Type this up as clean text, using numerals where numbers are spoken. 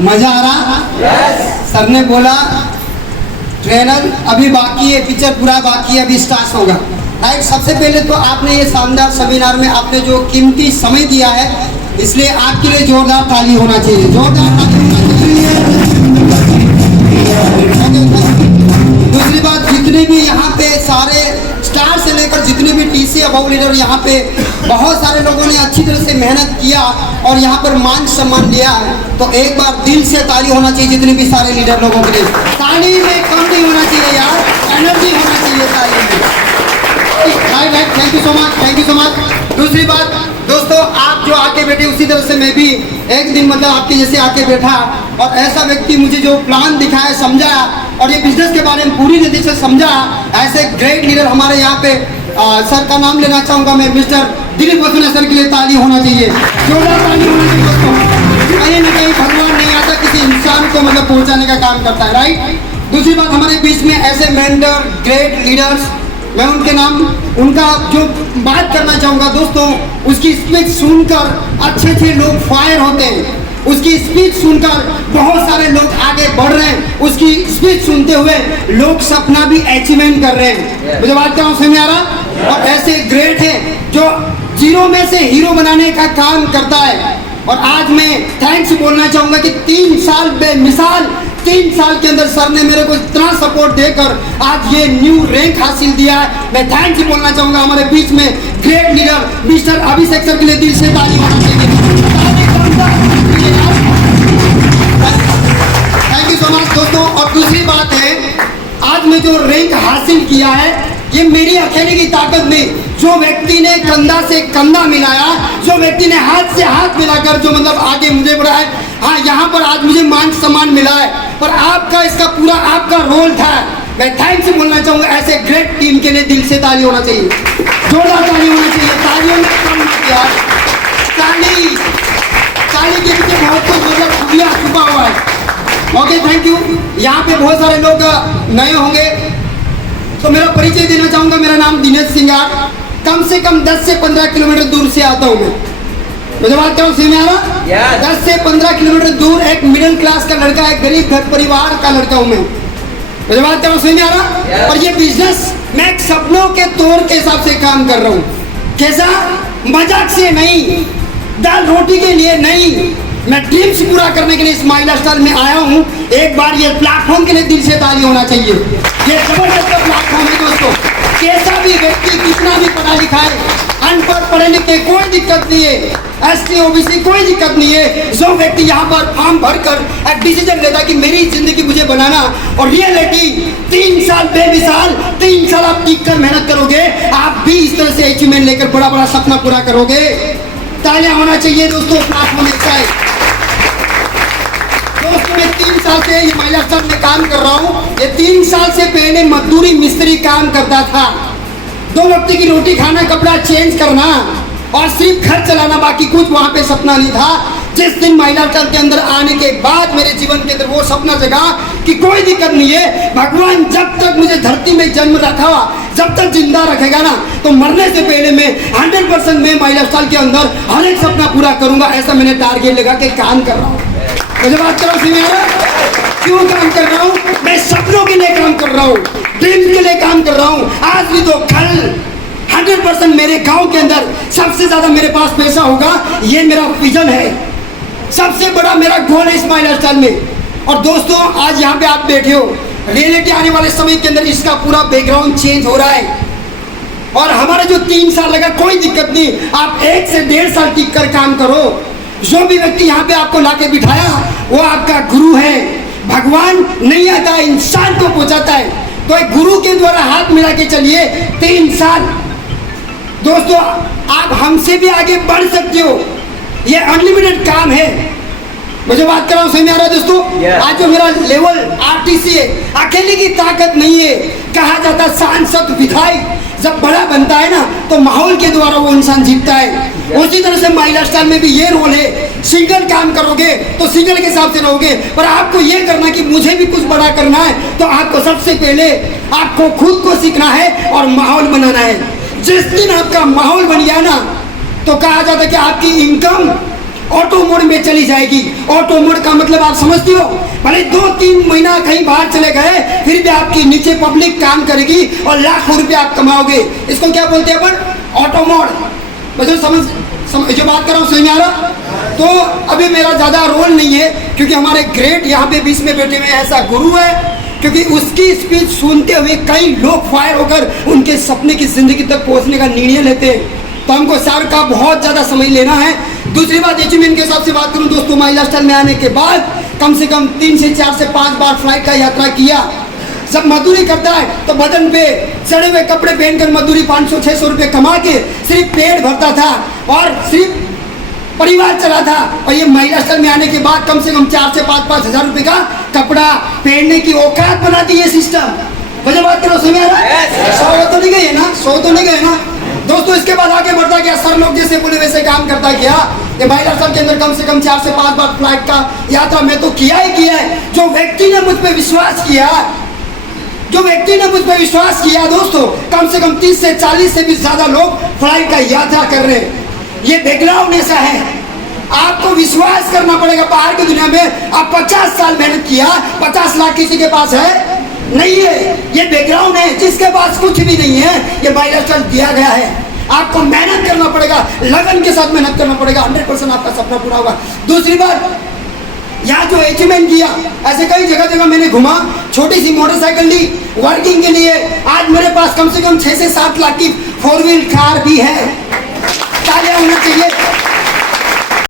मजा आ रहा? सर ने बोला ट्रेलर अभी बाकी है, पिक्चर पूरा बाकी है, अभी स्टार्ट होगा। राइट, सबसे पहले तो आपने ये शानदार सेमिनार में आपने जो कीमती समय दिया है, इसलिए आपके लिए जोरदार ताली होना चाहिए, जोरदार ताली होना चाहिए। दूसरी बात, जितने भी यहाँ पे सारे स्टार से लेकर जितने भी टीसी अबव लीडर यहाँ पे बहुत सारे लोगों ने अच्छी तरह से मेहनत किया और यहाँ पर मान सम्मान लिया है, तो एक बार दिल से ताली होना चाहिए जितने भी सारे लीडर लोगों के लिए। ताली में कम नहीं होना चाहिए यार, एनर्जी होना चाहिए ताली में। Right, thank you so much, thank you so much. दूसरी बात दोस्तों, आप जो आके बैठे उसी तरह से मैं भी एक दिन मतलब आपके जैसे आके बैठा और ऐसा व्यक्ति मुझे जो प्लान दिखाया, समझाया और ये बिजनेस के बारे में पूरी रीति से समझा, ऐसे ग्रेट लीडर हमारे यहाँ पे सर का नाम लेना चाहूँगा मैं, मिस्टर दिलीप वसुना सर के लिए ताली होना चाहिए, जोरदार ताली होना चाहिए दोस्तों। कहीं ना कहीं भगवान नहीं आता, किसी इंसान को मतलब पहुँचाने का काम करता है। राइट, दूसरी बात, हमारे बीच में ऐसे मेंटर ग्रेट लीडर्स, मैं उनके नाम उनका जो बात करना चाहूँगा दोस्तों, उसकी स्पीच सुनकर अच्छे अच्छे लोग फायर होते हैं, उसकी स्पीच सुनकर बहुत सारे लोग आगे बढ़ रहे हैं, उसकी स्पीच सुनते हुए लोग सपना भी अचीवमेंट कर रहे हैं। मुझे बात कर रहा हूँ, समझ आ रहा? और ऐसे ग्रेट है जो जीरो में से हीरो बनाने का काम करता है। और आज मैं थैंक्स बोलना चाहूँगा कि 3 साल बेमिसाल 3 साल के अंदर सर ने मेरे को इतना सपोर्ट देकर आज ये न्यू रैंक हासिल दिया है। मैं थैंक्स बोलना चाहूँगा हमारे बीच में ग्रेट लीडर मिस्टर अभिषेक सर के लिए दिल से ताली होना चाहिए। थैंक यू सो मच दोस्तों। और दूसरी बात है, आज मैं जो रैंक हासिल किया है ये मेरी अकेले की ताकत नहीं, जो व्यक्ति ने कंधा से कंधा मिलाया, जो व्यक्ति ने हाथ से हाथ मिलाकर जो मतलब आगे मुझे बढ़ाया है, हाँ यहाँ पर आज मुझे मान सम्मान मिला है, पर आपका इसका पूरा आपका रोल था। मैं थैंक्स बोलना चाहूँगा ऐसे ग्रेट टीम के लिए, दिल से ताली होना चाहिए, जोरदार ताली होना चाहिए। तालियों में कम मत यार, ताली के पीछे बहुत कुछ मतलब खूबियाँ छुपा हुआ है। Okay, thank you. यहाँ पे बहुत सारे लोग नए होंगे तो मेरा परिचय देना चाहूँगा। मेरा नाम दिनेश सिंगार, कम से कम 10 से 15 किलोमीटर दूर से आता हूँ मैं। मुझे बात करूँ सही में आ रहा? 10 से 15 किलोमीटर दूर एक मिडिल क्लास का लड़का, एक गरीब घर परिवार का लड़का हूँ मैं। मुझे बात करूँ सही में आ रहा? और ये बिजनेस मैं एक सपनों के तौर के हिसाब से काम कर रहा हूँ। कैसा? मजाक से नहीं, दाल रोटी के लिए नहीं, मैं ड्रीम्स पूरा करने के लिए इस माई लाइफस्टाइल में आया हूँ। एक बार ये प्लेटफॉर्म के लिए दिल से ताली होना चाहिए। ये जबरदस्त प्लेटफॉर्म है दोस्तों। कैसा भी व्यक्ति कितना भी पढ़ा लिखा है, अनपढ़ पढ़े लिखे कोई दिक्कत नहीं है, ST OBC कोई दिक्कत नहीं है। जो व्यक्ति यहाँ पर फॉर्म भरकर एक डिसीजन लेता कि मेरी जिंदगी मुझे बनाना, और रियलिटी 3 साल बेमिसाल 3 साल आप टिक कर मेहनत करोगे, आप भी इस तरह से अचीवमेंट लेकर बड़ा बड़ा सपना पूरा करोगे। तालियां होना चाहिए दोस्तों प्लेटफॉर्म से। दोस्तों मैं 3 साल से ये महिला स्टार में काम कर रहा हूँ। ये 3 साल से पहले मजदूरी मिस्त्री काम करता था। 2 वक्त की रोटी खाना, कपड़ा चेंज करना और सिर्फ घर चलाना, बाकी कुछ वहाँ पे सपना नहीं था। जिस दिन महिला स्टार के अंदर आने के बाद मेरे जीवन के अंदर वो सपना जगा कि कोई दिक्कत नहीं है, भगवान जब तक मुझे धरती में जन्म रखा, जब तक जिंदा रखेगा ना, तो मरने से पहले मैं 100% मैं महिला स्टार के अंदर हर एक सपना पूरा करूंगा। ऐसा मैंने टारगेट लगा के काम कर रहा हूँ। मुझे बात करो सी मेरा क्यों काम कर रहा हूँ? मैं सपनों के लिए काम कर रहा हूँ, ड्रीम्स के लिए काम कर रहा हूँ। आज भी तो कल 100% मेरे गांव के अंदर सबसे ज्यादा मेरे पास पैसा होगा, ये मेरा विजन है। सबसे बड़ा मेरा गोल है इस माई लाइफस्टाइल में। और दोस्तों आज यहाँ पे आप बैठे हो, रियलिटी आने वाले समय के अंदर इसका पूरा बैकग्राउंड चेंज हो रहा है। और हमारा जो 3 साल लगा कोई दिक्कत नहीं, आप 1 से 1.5 साल टिक कर काम करो। जो भी व्यक्ति यहाँ पे आपको लाके बिठाया वो आपका गुरु है। भगवान नहीं आता, इंसान को पहुंचाता है। तो एक गुरु के द्वारा हाथ मिला के चलिए। 3 साल दोस्तों आप हमसे भी आगे बढ़ सकते हो, ये अनलिमिटेड काम है। मुझे बात कर रहा हूँ सही में आ रहा है दोस्तों। आज जो मेरा लेवल RTC है, अकेले की ताकत नहीं है। कहा जाता सांसद विधायक जब बड़ा बनता है ना, तो माहौल के द्वारा वो इंसान जीतता है। उसी तरह से माई लाइफस्टाइल में भी ये रोल है। सिंगल काम करोगे तो सिंगल के हिसाब से रहोगे, पर आपको ये करना कि मुझे भी कुछ बड़ा करना है, तो आपको सबसे पहले आपको खुद को सीखना है और माहौल बनाना है। जिस दिन आपका माहौल बन गया ना, तो कहा जाता है कि आपकी इनकम ऑटो मोड में चली जाएगी। ऑटो मोड का मतलब आप समझती हो, भले 2-3 महीना कहीं बाहर चले गए फिर भी आपकी नीचे पब्लिक काम करेगी और लाखों रुपए आप कमाओगे। इसको क्या बोलते हैं अपन? Auto mode. मुझे समझ जो बात कर रहा हूँ समझ में आ रहा? तो अभी मेरा ज़्यादा रोल नहीं है क्योंकि हमारे ग्रेट यहाँ पे बीच में बैठे हुए ऐसा गुरु है, क्योंकि उसकी स्पीच सुनते हुए कई लोग फायर होकर उनके सपने की जिंदगी तक पहुंचने का निर्णय लेते हैं। तो हमको सर का बहुत ज़्यादा समय लेना है। दूसरी बात अचीवमेंट के हिसाब से बात करूं दोस्तों, माई लाइफस्टाइल में आने के बाद कम से कम 3 से 4 से 5 बार फ्लाइट का यात्रा किया। जब मजदूरी करता है तो बदन पे सड़े हुए कपड़े पहनकर मजदूरी 500-600 रुपये कमा के सिर्फ पेट भरता था और सिर्फ परिवार चला था। और ये माई लाइफस्टाइल में आने के बाद कम से कम 4 से 5 हज़ार रुपये का कपड़ा पहनने की औकात बना दी ये सिस्टम। मुझे बात करो समझ आ रहा है? 100 तो नहीं गए ना, 100 तो नहीं गए ना दोस्तों। इसके बाद आगे बढ़ता गया, सर लोग जैसे बोले वैसे काम करता गया। ये माई लाइफस्टाइल के अंदर कम से कम 4 से 5 बार फ्लाइट का यात्रा मैं तो किया ही किया है। जो व्यक्ति ने मुझ पर विश्वास किया, जो व्यक्ति ने मुझ पर विश्वास किया दोस्तों, कम से कम 30 से 40 से भी ज्यादा लोग फ्लाइट का यात्रा कर रहे हैं। ये बैकग्राउंड ऐसा है, आपको विश्वास करना पड़ेगा। बाहर की दुनिया में आप 50 साल मेहनत किया, 50 लाख किसी के पास है नहीं है। ये बैकग्राउंड है, जिसके पास कुछ भी नहीं है ये माई लाइफस्टाइल दिया गया है। आपको मेहनत करना पड़ेगा, लगन के साथ मेहनत करना पड़ेगा, 100% आपका सपना पूरा होगा। दूसरी बात, यहाँ जो अचीवमेंट किया, ऐसे कई जगह जगह मैंने घुमा, छोटी सी मोटरसाइकिल ली वर्किंग के लिए। आज मेरे पास कम से कम 6 से 7 लाख की 4 व्हील कार भी है। तालियां होना चाहिए।